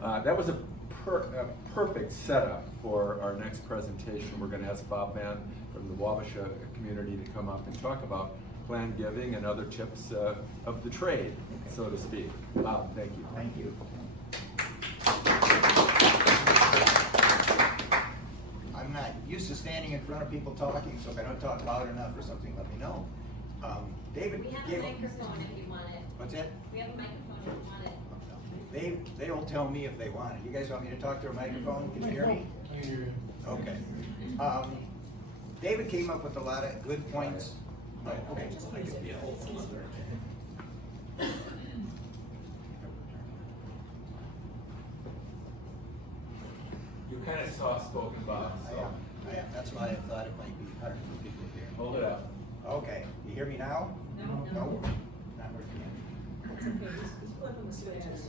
That was a perfect setup for our next presentation. We're going to ask Bob Mann from the Wabasha community to come up and talk about plan giving and other tips of the trade, so to speak. Bob, thank you. Thank you. I'm not used to standing in front of people talking, so if I don't talk loud enough or something, let me know. David, we have a microphone if you want it. What's that? We have a microphone if you want it. They'll tell me if they want it. You guys want me to talk to a microphone? Can you hear me? Okay. David came up with a lot of good points. Okay. You're kind of soft-spoken, Bob, so I am. That's why I thought it might be hard for people to hear. hold it up. Okay. You hear me now? No. No? Not working. It's okay, just flip the switches.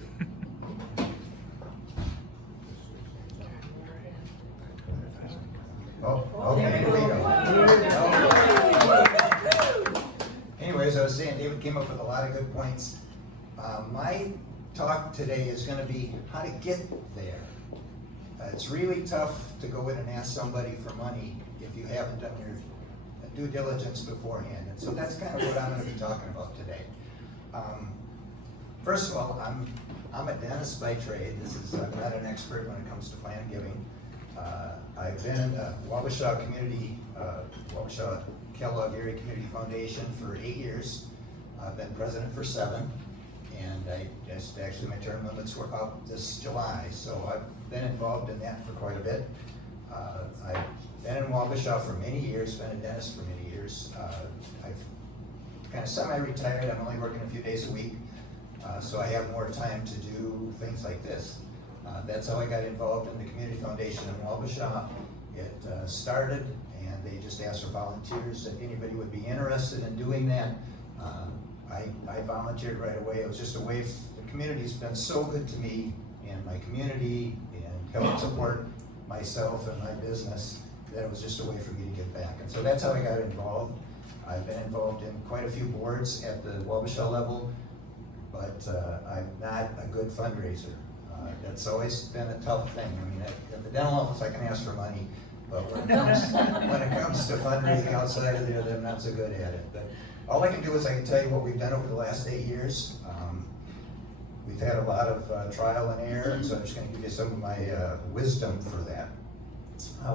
Oh, okay, here we go. Anyways, I was saying David came up with a lot of good points. My talk today is going to be how to get there. It's really tough to go in and ask somebody for money if you haven't done your due diligence beforehand. And so that's kind of what I'm going to be talking about today. First of all, I'm a dentist by trade. I'm not an expert when it comes to plan giving. I've been in the Wabasha Wabasha Kellogg Area Community Foundation for 8 years. I've been president for 7, and actually my term limits were up this July, so I've been involved in that for quite a bit. I've been in Wabasha for many years, been a dentist for many years. I've kind of semi-retired. I'm only working a few days a week, so I have more time to do things like this. That's how I got involved in the Community Foundation in Wabasha. It started, and they just asked for volunteers, if anybody would be interested in doing that. I volunteered right away. It was just a way, the community's been so good to me and my community and helped support myself and my business that it was just a way for me to give back. And so that's how I got involved. I've been involved in quite a few boards at the Wabasha level, but I'm not a good fundraiser. That's always been a tough thing. I mean, at the dental office I can ask for money, but when it comes to fundraising outside of there, I'm not so good at it. But all I can do is I can tell you what we've done over the last 8 years. We've had a lot of trial and error, and so I'm just going to give you some of my wisdom for that.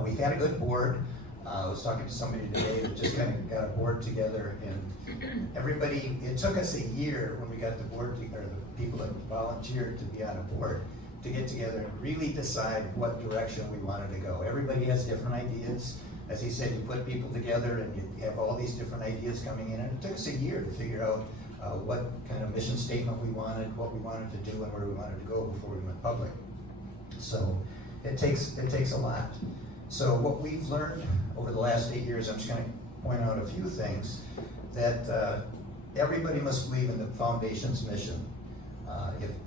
We've had a good board. I was talking to somebody today that just kind of got a board together, and everybody, it took us a year when we got the board together, the people that volunteered to be on a board, to get together and really decide what direction we wanted to go. Everybody has different ideas. As he said, you put people together and you have all these different ideas coming in, and it took us a year to figure out what kind of mission statement we wanted, what we wanted to do, and where we wanted to go before we went public. So it takes a lot. So what we've learned over the last 8 years, I'm just going to point out a few things, that everybody must believe in the foundation's mission.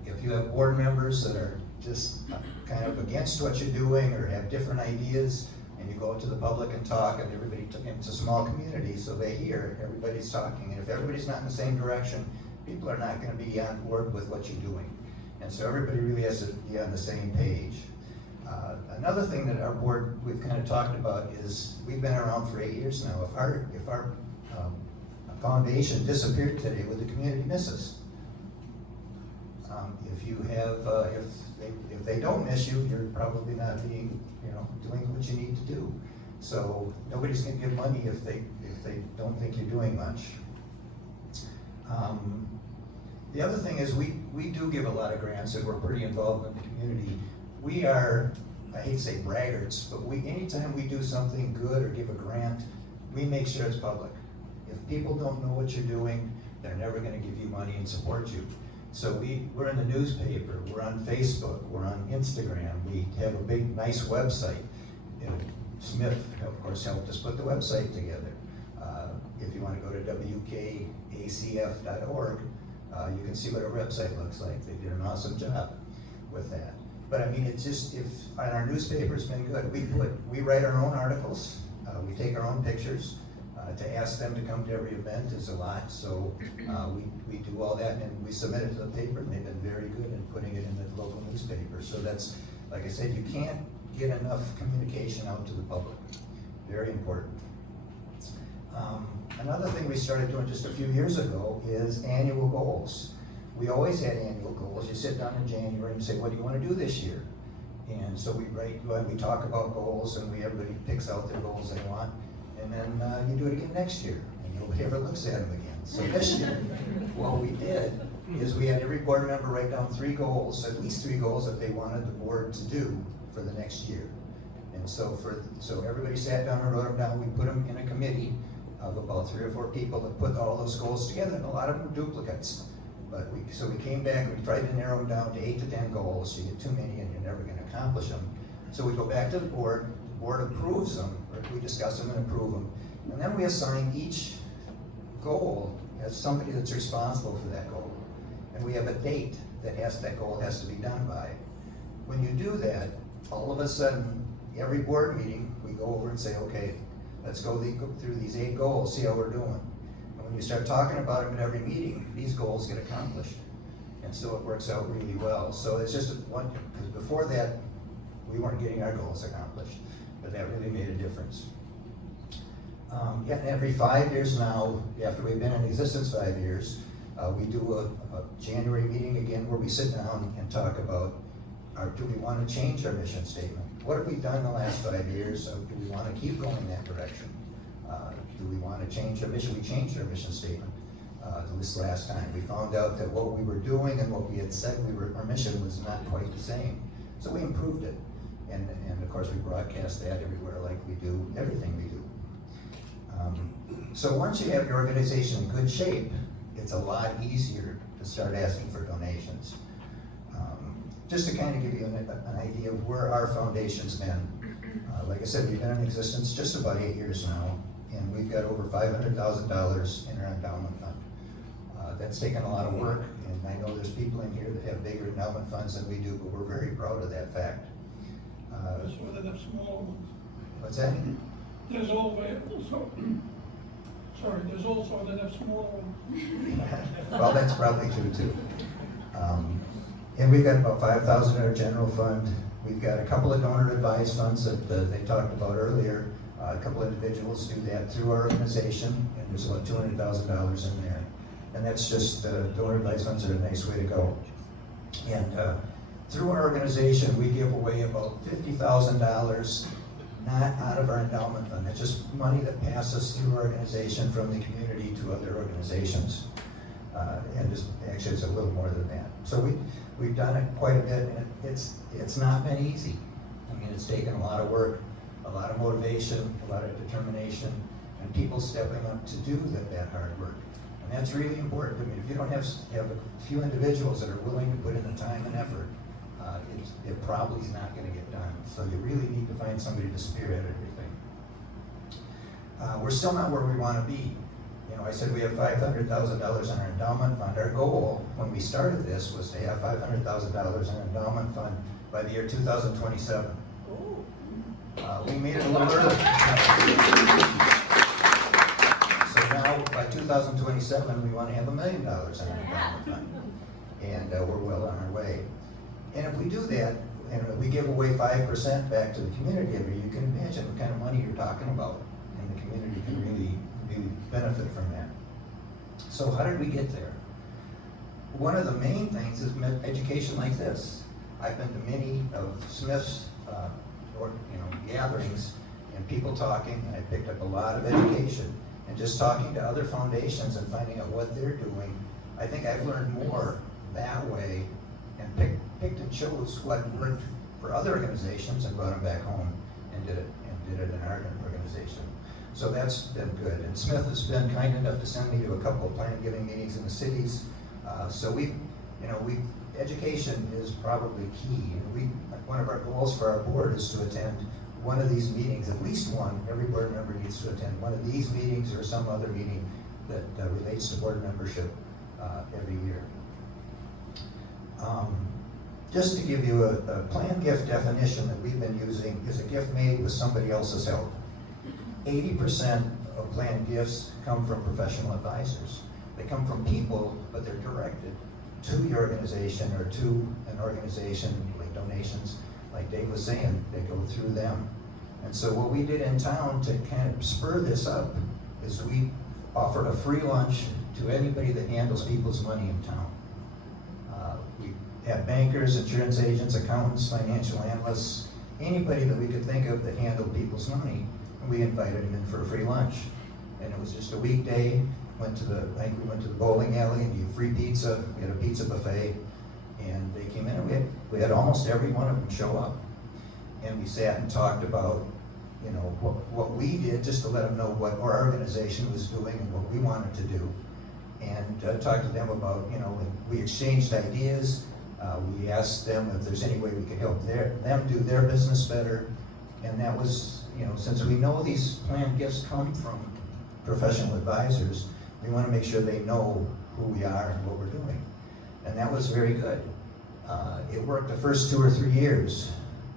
If you have board members that are just kind of against what you're doing or have different ideas, and you go out to the public and talk, and it's a small community, so they hear everybody's talking, and if everybody's not in the same direction, people are not going to be on board with what you're doing. And so everybody really has to be on the same page. Another thing that our board, we've kind of talked about is, we've been around for 8 years now. If our foundation disappeared today, would the community miss us? If they don't miss you, you're probably not doing what you need to do. So nobody's going to give money if they don't think you're doing much. The other thing is we do give a lot of grants, and we're pretty involved in the community. We are, I hate to say braggarts, but anytime we do something good or give a grant, we make sure it's public. If people don't know what you're doing, they're never going to give you money and support you. So we're in the newspaper, we're on Facebook, we're on Instagram, we have a big, nice website. Smith, of course, helped us put the website together. If you want to go to wkacf.org, you can see what our website looks like. They did an awesome job with that. But I mean, it's just, and our newspaper's been good. We write our own articles, we take our own pictures. To ask them to come to every event is a lot, so we do all that, and we submit it to the paper, and they've been very good in putting it in the local newspaper. So that's, like I said, you can't get enough communication out to the public. Very important. Another thing we started doing just a few years ago is annual goals. We always had annual goals. You sit down in January and you say, what do you want to do this year? And so we talk about goals, and everybody picks out their goals they want, and then you do it again next year, and nobody ever looks at them again. So this year, what we did is we had every board member write down 3 goals, at least 3 goals that they wanted the board to do for the next year. And so everybody sat down and wrote them down. We put them in a committee of about 3 or 4 people that put all those goals together, and a lot of them were duplicates. But we came back and we tried to narrow them down to 8 to 10 goals. You get too many and you're never going to accomplish them. So we go back to the board approves them, or we discuss them and approve them. And then we assign each goal as somebody that's responsible for that goal. And we have a date that goal has to be done by. When you do that, all of a sudden, every board meeting, we go over and say, okay, let's go through these 8 goals, see how we're doing. And when you start talking about them at every meeting, these goals get accomplished. And so it works out really well. So it's just one, because before that, we weren't getting our goals accomplished, but that really made a difference. Every 5 years now, after we've been in existence 5 years, we do a January meeting again where we sit down and talk about, do we want to change our mission statement? What have we done the last 5 years? Do we want to keep going that direction? Do we want to change our mission? We changed our mission statement this last time. We found out that what we were doing and what we had said our mission was not quite the same. So we improved it. And of course we broadcast that everywhere like we do everything we do. So once you have your organization in good shape, it's a lot easier to start asking for donations. Just to kind of give you an idea of where our foundation's been, like I said, we've been in existence just about 8 years now, and we've got over $500,000 in our endowment fund. That's taken a lot of work, and I know there's people in here that have bigger endowment funds than we do, but we're very proud of that fact. There's one of the smaller ones. What's that? There's also the smaller ones. Well, that's probably true too. And we've got about 5,000 in our general fund. We've got a couple of donor advised funds that they talked about earlier. A couple of individuals do that through our organization, and there's about $200,000 in there. And that's just, donor advised funds are a nice way to go. And through our organization, we give away about $50,000 not out of our endowment fund. It's just money that passes through our organization from the community to other organizations. And actually it's a little more than that. So we've done it quite a bit, and it's not been easy. I mean, it's taken a lot of work, a lot of motivation, a lot of determination, and people stepping up to do that hard work. And that's really important. I mean, if you don't have a few individuals that are willing to put in the time and effort, it probably is not going to get done. So you really need to find somebody to spearhead everything. We're still not where we want to be. You know, I said we have $500,000 in our endowment fund. Our goal when we started this was to have $500,000 in our endowment fund by the year 2027. We made it a little early. So now by 2027, we want to have $1 million in our endowment fund. And we're well on our way. And if we do that, and we give away 5% back to the community every year, you can imagine what kind of money you're talking about. And the community can really benefit from that. So how did we get there? One of the main things is education like this. I've been to many of Smith's gatherings and people talking, and I picked up a lot of education. And just talking to other foundations and finding out what they're doing, I think I've learned more that way and picked and chose what worked for other organizations and brought them back home and did it in our organization. So that's been good. And Smith has been kind enough to send me to a couple of plan giving meetings in the cities. So education is probably key. And one of our goals for our board is to attend one of these meetings, at least one. Every board member needs to attend one of these meetings or some other meeting that relates to board membership every year. Just to give you a plan gift definition that we've been using is a gift made with somebody else's help. 80% of planned gifts come from professional advisors. They come from people, but they're directed to the organization or to an organization, like donations, like Dave was saying, they go through them. And so what we did in town to kind of spur this up is we offered a free lunch to anybody that handles people's money in town. We have bankers, insurance agents, accountants, financial analysts, anybody that we could think of that handled people's money, and we invited them in for a free lunch. And it was just a weekday. I think we went to the bowling alley and you free pizza. We had a pizza buffet, and they came in and we had almost every one of them show up. And we sat and talked about, you know, what we did, just to let them know what our organization was doing and what we wanted to do. And talked to them about, you know, we exchanged ideas. We asked them if there's any way we could help them do their business better. And that was, you know, since we know these planned gifts come from professional advisors, we want to make sure they know who we are and what we're doing. And that was very good. It worked the first 2 or 3 years.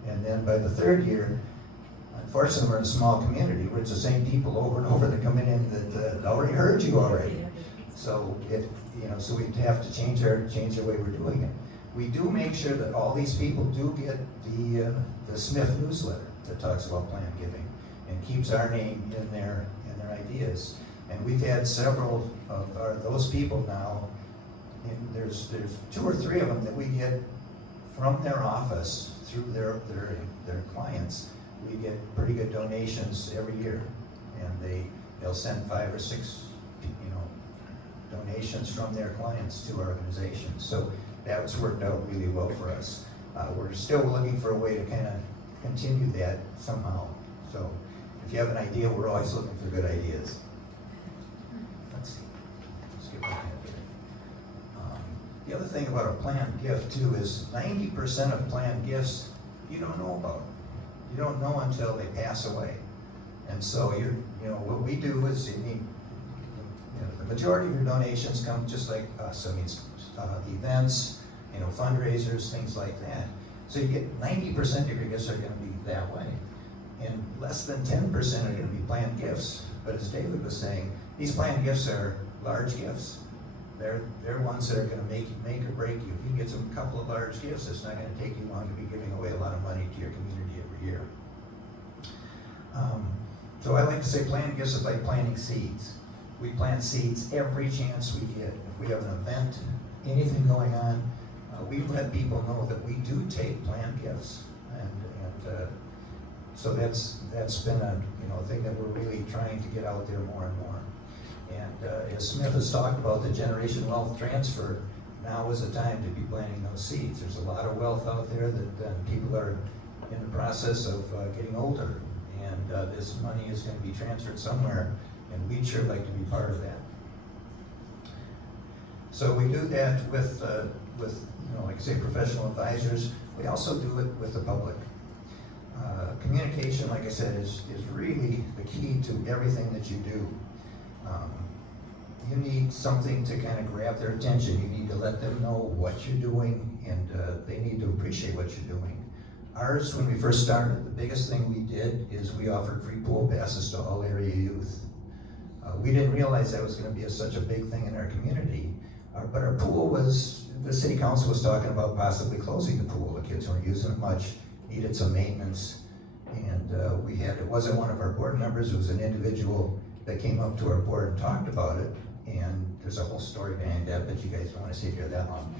And then by the 3rd year, unfortunately, we're in a small community where it's the same people over and over that come in that already heard you already. So so we have to change the way we're doing it. We do make sure that all these people do get the Smith newsletter that talks about planned giving and keeps our name in their ideas. And we've had several of those people now. And there's 2 or 3 of them that we get from their office through their clients. We get pretty good donations every year, and they'll send 5 or 6 donations from their clients to our organization. So that's worked out really well for us. We're still looking for a way to kind of continue that somehow. So if you have an idea, we're always looking for good ideas. Let's see. Skip ahead here. The other thing about a planned gift too is 90% of planned gifts you don't know about. You don't know until they pass away. And so what we do is the majority of your donations come just like us. I mean, events, fundraisers, things like that. So you get 90% of your gifts are going to be that way. And less than 10% are going to be planned gifts. But as David was saying, these planned gifts are large gifts. They're ones that are going to make or break you. If you can get a couple of large gifts, it's not going to take you long to be giving away a lot of money to your community every year. So I like to say planned gifts is like planting seeds. We plant seeds every chance we get. If we have an event, anything going on, we let people know that we do take planned gifts. And so that's been a thing that we're really trying to get out there more and more. And as Smith has talked about the generation wealth transfer, now is the time to be planting those seeds. There's a lot of wealth out there that people are in the process of getting older, and this money is going to be transferred somewhere, and we'd sure like to be part of that. So we do that with like I say, professional advisors. We also do it with the public. Communication, like I said, is really the key to everything that you do. You need something to kind of grab their attention. You need to let them know what you're doing, and they need to appreciate what you're doing. Ours, when we first started, the biggest thing we did is we offered free pool passes to all area youth. We didn't realize that was going to be such a big thing in our community, but our pool the city council was talking about possibly closing the pool. The kids weren't using it much, needed some maintenance, and it wasn't one of our board members, it was an individual that came up to our board and talked about it, and there's a whole story behind that, but you guys don't want to sit here that long.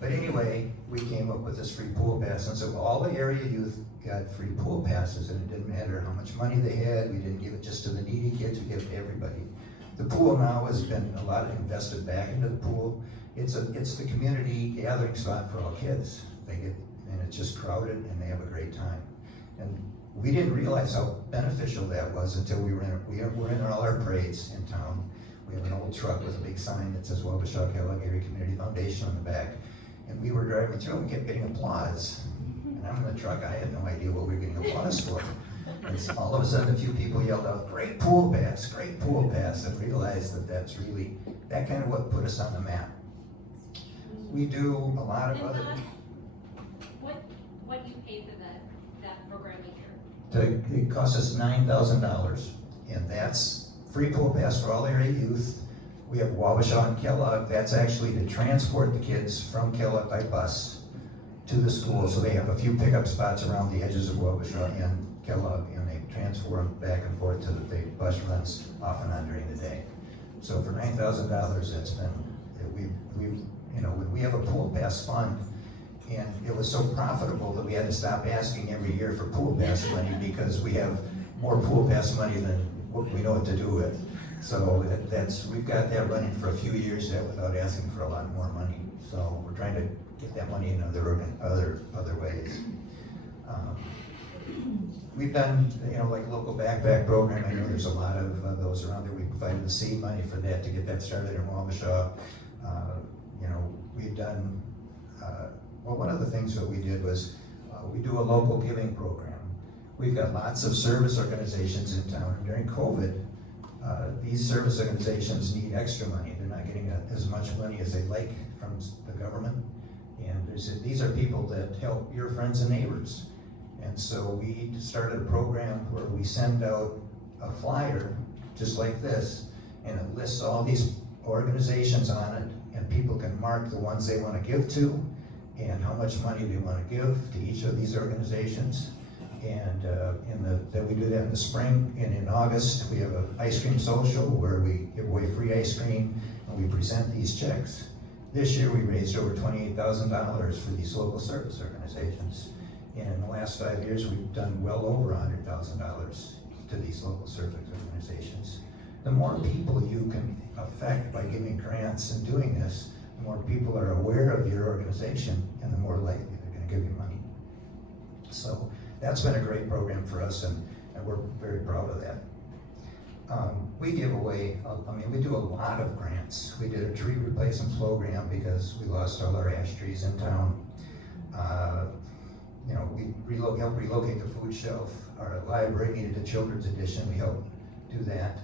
But anyway, we came up with this free pool pass, and so all the area youth got free pool passes, and it didn't matter how much money they had. We didn't give it just to the needy kids, we gave it to everybody. The pool now has been a lot invested back into the pool. It's the community gathering spot for all kids. And it's just crowded, and they have a great time. And we didn't realize how beneficial that was until we were in all our parades in town. We have an old truck with a big sign that says Wabasha Kellogg Area Community Foundation on the back. And we were driving through and we kept getting applause. And I'm in the truck, I had no idea what we were getting applause for. And all of a sudden a few people yelled out, "Great pool pass, great pool pass," and realized that kind of what put us on the map. We do a lot of other... What do you pay for that program each year? It costs us $9,000. and that's free pool pass for all area youth. We have Wabasha and Kellogg, that's actually to transport the kids from Kellogg by bus to the school, so they have a few pickup spots around the edges of Wabasha and Kellogg, and they transfer them back and forth to the bus runs off and on during the day. So for $9,000, that's been, we've, you know, when we have a pool pass fund, and it was so profitable that we had to stop asking every year for pool pass money because we have more pool pass money than what we know what to do with. So we've got that running for a few years yet without asking for a lot more money. So we're trying to get that money in other ways. We've done, you know, like a local backpack program. I know there's a lot of those around there. We provided the seed money for that to get that started in Wabasha. You know, we've done, well, one of the things that we did was we do a local giving program. We've got lots of service organizations in town. During COVID, these service organizations need extra money. They're not getting as much money as they'd like from the government. And these are people that help your friends and neighbors. And so we started a program where we send out a flyer just like this, and it lists all these organizations on it, and people can mark the ones they want to give to and how much money they want to give to each of these organizations. And then we do that in the spring, and in August we have an ice cream social where we give away free ice cream and we present these checks. This year we raised over $28,000 for these local service organizations. And in the last 5 years, we've done well over $100,000 to these local service organizations. The more people you can affect by giving grants and doing this, the more people are aware of your organization and the more likely they're going to give you money. So that's been a great program for us, and we're very proud of that. We give away, we do a lot of grants. We did a tree replacement program because we lost all our ash trees in town. You know, we helped relocate the food shelf. Our library needed a children's edition. We helped do that.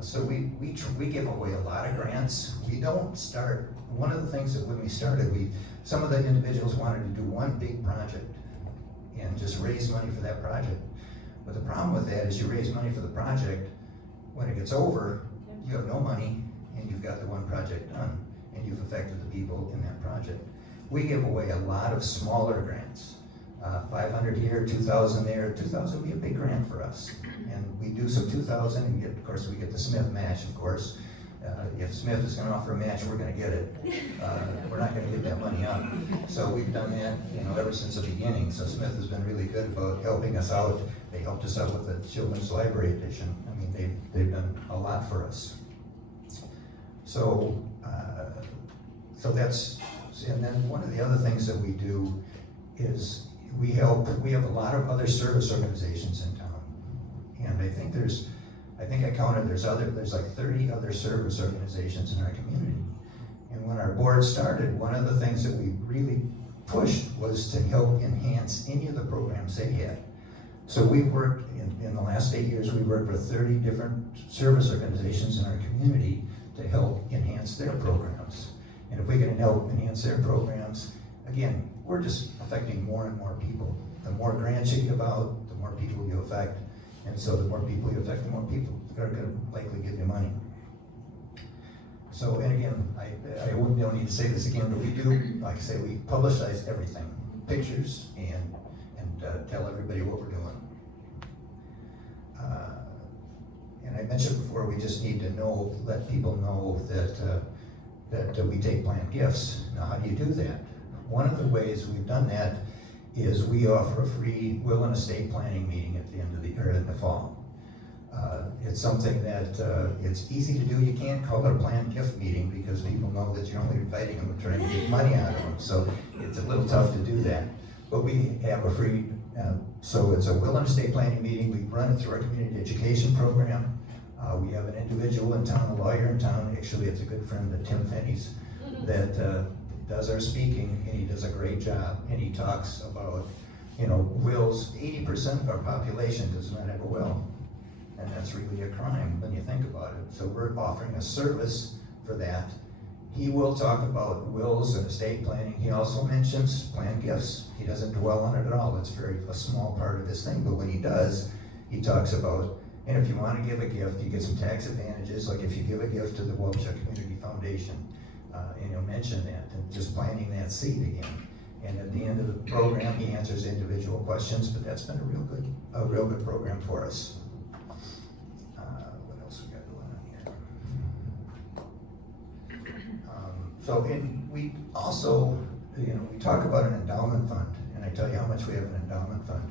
So we give away a lot of grants. We don't start, one of the things that when we started, some of the individuals wanted to do one big project and just raise money for that project. But the problem with that is you raise money for the project, when it gets over, you have no money and you've got the one project done and you've affected the people in that project. We give away a lot of smaller grants. 500 here, 2,000 there. 2,000 would be a big grant for us. And we do some 2,000 and of course we get the Smith match, of course. If Smith is gonna offer a match, we're gonna get it. We're not gonna give that money up. So we've done that, you know, ever since the beginning. So Smith has been really good about helping us out. They helped us out with the Children's Library Edition. I mean, they've done a lot for us. So that's, and then one of the other things that we do is we have a lot of other service organizations in town. And I think I counted, there's like 30 other service organizations in our community. And when our board started, one of the things that we really pushed was to help enhance any of the programs they had. So we worked, in the last 8 years, we worked with 30 different service organizations in our community to help enhance their programs. And if we can help enhance their programs, again, we're just affecting more and more people. The more grants you give out, the more people you affect. And so the more people you affect, the more people are going to likely give you money. So, and again, I don't need to say this again, but we do, like I say, we publicize everything, pictures, and tell everybody what we're doing. And I mentioned before, we just need to let people know that we take planned gifts. Now, how do you do that? One of the ways we've done that is we offer a free will and estate planning meeting at the end of in the fall. It's something that it's easy to do. You can't call it a planned gift meeting because people know that you're only inviting them and trying to get money out of them. So it's a little tough to do that. But we have a free, so it's a will and estate planning meeting. We run it through our community education program. We have an individual in town, a lawyer in town. Actually, it's a good friend, Tim Finney's, that does our speaking, and he does a great job. And he talks about, you know, wills. 80% of our population does not have a will, and that's really a crime when you think about it. So we're offering a service for that. He will talk about wills and estate planning. He also mentions planned gifts. He doesn't dwell on it at all. It's a small part of his thing, but when he does, he talks about And if you want to give a gift, you get some tax advantages, like if you give a gift to the Wabasha Community Foundation, and you'll mention that, and just planting that seed again. And at the end of the program, he answers individual questions, but that's been a real good program for us. What else we got going on here? We also, we talk about an endowment fund, and I tell you how much we have in an endowment fund.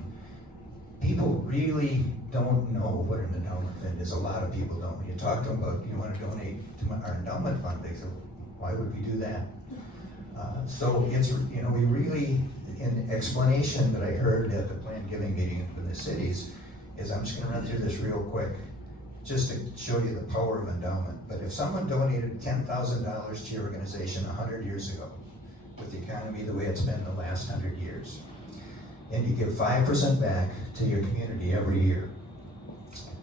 People really don't know what an endowment fund is. A lot of people don't. When you talk to them about, you want to donate to our endowment fund, they say, why would we do that? So it's, we really, in explanation that I heard at the planned giving meeting for the cities, is I'm just gonna run through this real quick, just to show you the power of endowment. But if someone donated $10,000 to your organization 100 years ago, with the economy the way it's been the last 100 years, and you give 5% back to your community every year,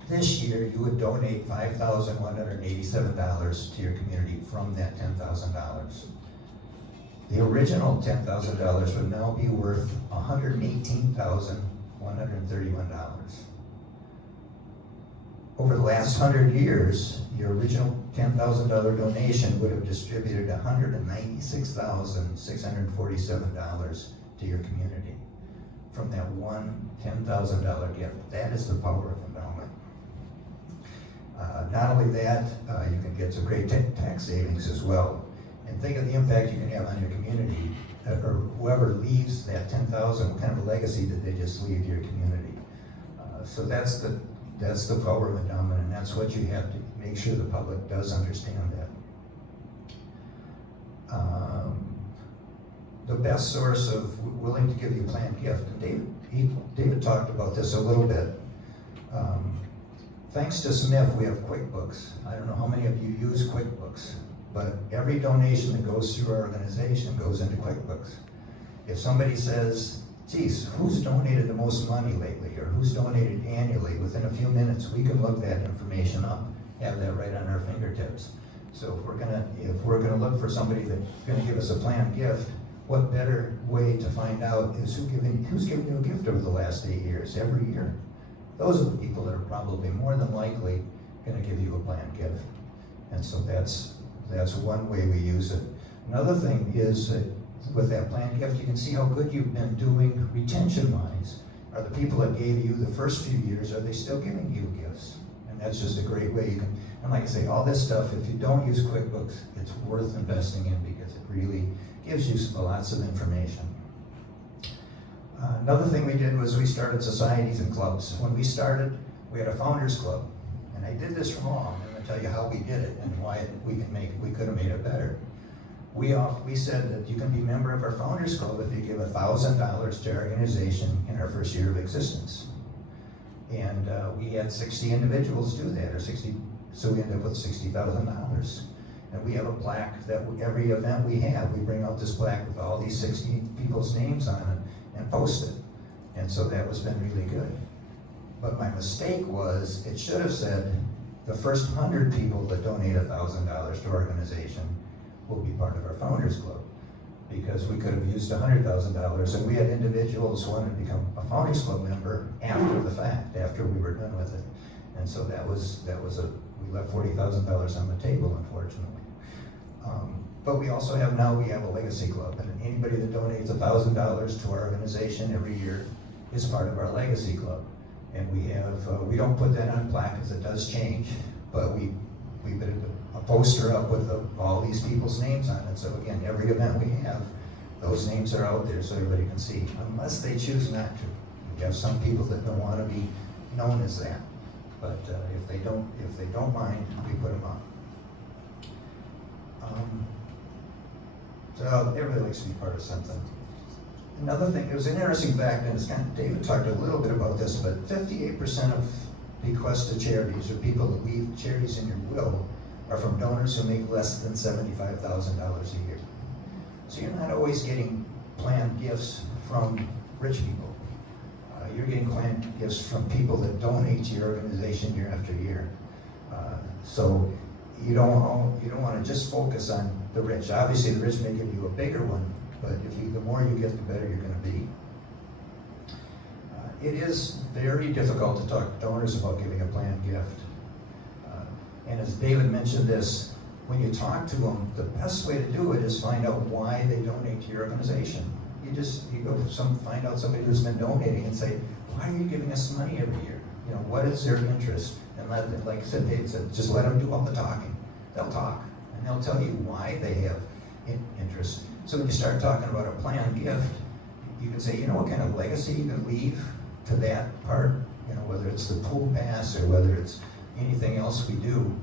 this year you would donate $5,187 to your community from that $10,000. The original $10,000 would now be worth $118,131. Over the last 100 years, your original $10,000 donation would have distributed $196,647 to your community from that one $10,000 gift. That is the power of endowment. Not only that, you can get some great tax savings as well. And think of the impact you can have on your community, or whoever leaves that $10,000, what kind of a legacy did they just leave to your community? So that's the power of endowment, and that's what you have to make sure the public does understand that. The best source of willing to give you a planned gift, and David talked about this a little bit. Thanks to Smith, we have QuickBooks. I don't know how many of you use QuickBooks, but every donation that goes through our organization goes into QuickBooks. If somebody says, geez, who's donated the most money lately, or who's donated annually, within a few minutes, we can look that information up, have that right on our fingertips. So if we're gonna look for somebody that's gonna give us a planned gift, what better way to find out is who's given you a gift over the last 8 years, every year? Those are the people that are probably more than likely gonna give you a planned gift. And so that's one way we use it. Another thing is that with that planned gift, you can see how good you've been doing retention-wise. Are the people that gave you the first few years, are they still giving you gifts? And that's just a great way you can, and like I say, all this stuff, if you don't use QuickBooks, it's worth investing in because it really gives you lots of information. Another thing we did was we started societies and clubs. When we started, we had a founders club. And I did this wrong. I'm gonna tell you how we did it and why we could have made it better. We said that you can be a member of our Founders Club if you give $1,000 to our organization in our first year of existence. And we had 60 individuals do that, so we ended up with $60,000. And we have a plaque that every event we have, we bring out this plaque with all these 60 people's names on it and post it. And so that was been really good. But my mistake was, it should have said, the first 100 people that donate $1,000 to our organization will be part of our Founders Club, because we could have used $100,000, and we had individuals who wanted to become a Founders Club member after the fact, after we were done with it. And so we left $40,000 on the table, unfortunately. But we also have a Legacy Club, and anybody that donates $1,000 to our organization every year is part of our Legacy Club. And we don't put that on plaques, it does change, but we put a poster up with all these people's names on it. So again, every event we have, those names are out there so everybody can see, unless they choose not to. We have some people that don't want to be known as that, but if they don't mind, we put them up. So everybody likes to be part of something. Another thing, it was an interesting fact, and David talked a little bit about this, but 58% of bequests to charities, or people that leave charities in your will, are from donors who make less than $75,000 a year. So you're not always getting planned gifts from rich people. You're getting planned gifts from people that donate to your organization year after year. So you don't want to just focus on the rich. Obviously, the rich may give you a bigger one, but the more you get, the better you're going to be. It is very difficult to talk to donors about giving a planned gift. And as David mentioned this, when you talk to them, the best way to do it is find out why they donate to your organization. Find out somebody who's been donating and say, why are you giving us money every year? You know, what is their interest? And like I said, David said, just let them do all the talking. They'll talk, and they'll tell you why they have interest. So when you start talking about a planned gift, you can say, you know, what kind of legacy you can leave to that part, you know, whether it's the pool pass or whether it's anything else we do,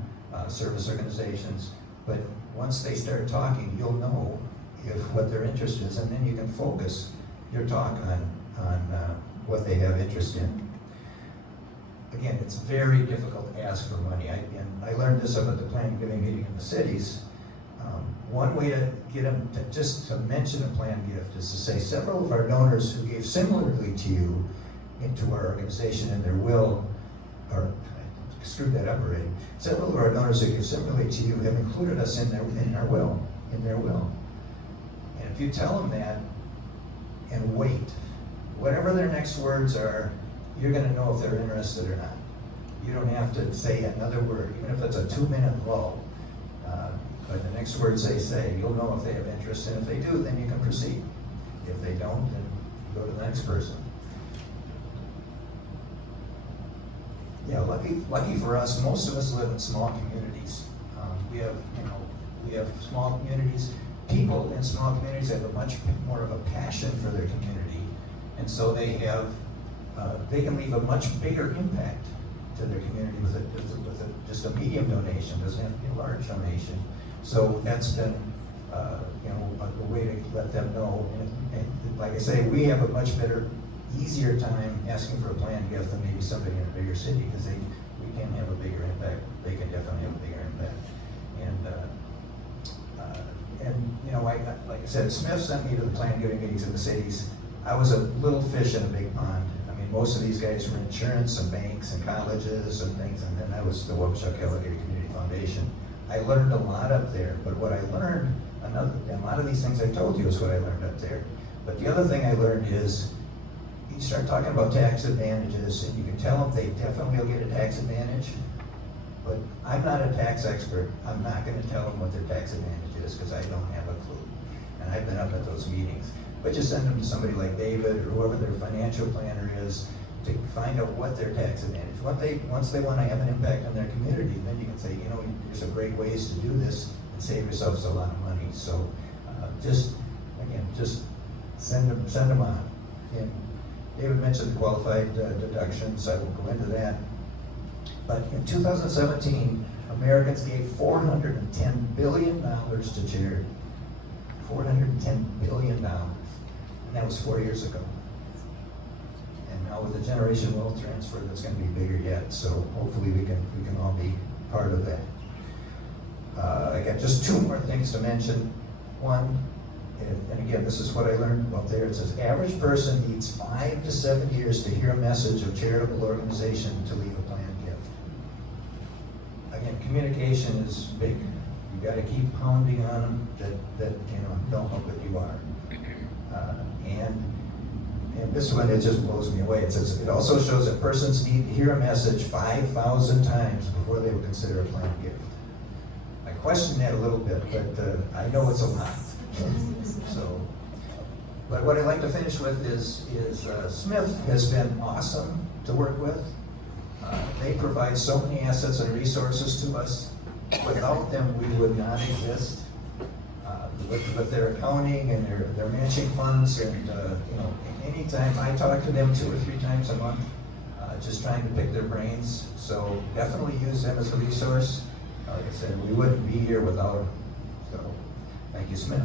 service organizations. But once they start talking, you'll know what their interest is, and then you can focus your talk on what they have interest in. Again, it's very difficult to ask for money. I learned this up at the planned giving meeting in the cities. One way to get them to mention a planned gift is to say several of our donors who gave similarly to you into our organization in their will, or I screwed that up already. Several of our donors who gave similarly to you have included us in their will. And if you tell them that and wait, whatever their next words are, you're going to know if they're interested or not. You don't have to say another word, even if it's a 2-minute lull. But the next words they say, you'll know if they have interest, and if they do, then you can proceed. If they don't, then you go to the next person. Yeah, lucky for us, most of us live in small communities. We have small communities. People in small communities have a much more of a passion for their community, and so they can leave a much bigger impact to their community with just a medium donation. Doesn't have to be a large donation. So that's been a way to let them know. And like I say, we have a much better, easier time asking for a planned gift than maybe somebody in a bigger city, because we can have a bigger impact. They can definitely have a bigger impact. And you know, like I said, Smith sent me to the planned giving meetings in the cities. I was a little fish in a big pond. I mean, most of these guys were insurance and banks and colleges and things, and then I was the Wabasha Kellogg Area Community Foundation. I learned a lot up there, but what I learned, a lot of these things I told you is what I learned up there. But the other thing I learned is, you start talking about tax advantages, and you can tell them they definitely will get a tax advantage, but I'm not a tax expert. I'm not going to tell them what their tax advantage is, because I don't have a clue. And I've been up at those meetings. But just send them to somebody like David or whoever their financial planner is to find out what their tax advantage. Once they want to have an impact on their community, then you can say, you know, there's some great ways to do this and save yourselves a lot of money. So just send them on. And David mentioned the qualified deductions. I won't go into that. But in 2017, Americans gave $410 billion to charity. $410 billion. And that was 4 years ago. And now with the generation wealth transfer, that's going to be bigger yet. So hopefully we can all be part of that. I got just 2 more things to mention. One, and again, this is what I learned about there. It says, average person needs 5 to 7 years to hear a message of charitable organization to leave a planned gift. Again, communication is big. You got to keep pounding on them that you know, don't know what you are. And this one, it just blows me away. It says, it also shows that persons need to hear a message 5,000 times before they would consider a planned gift. I question that a little bit, but I know it's a lot. So, but what I'd like to finish with is Smith has been awesome to work with. They provide so many assets and resources to us. Without them, we would not exist. With their accounting and their matching funds, and you know, anytime I talk to them 2 or 3 times a month, just trying to pick their brains. So definitely use them as a resource. Like I said, we wouldn't be here without them. So thank you, Smith.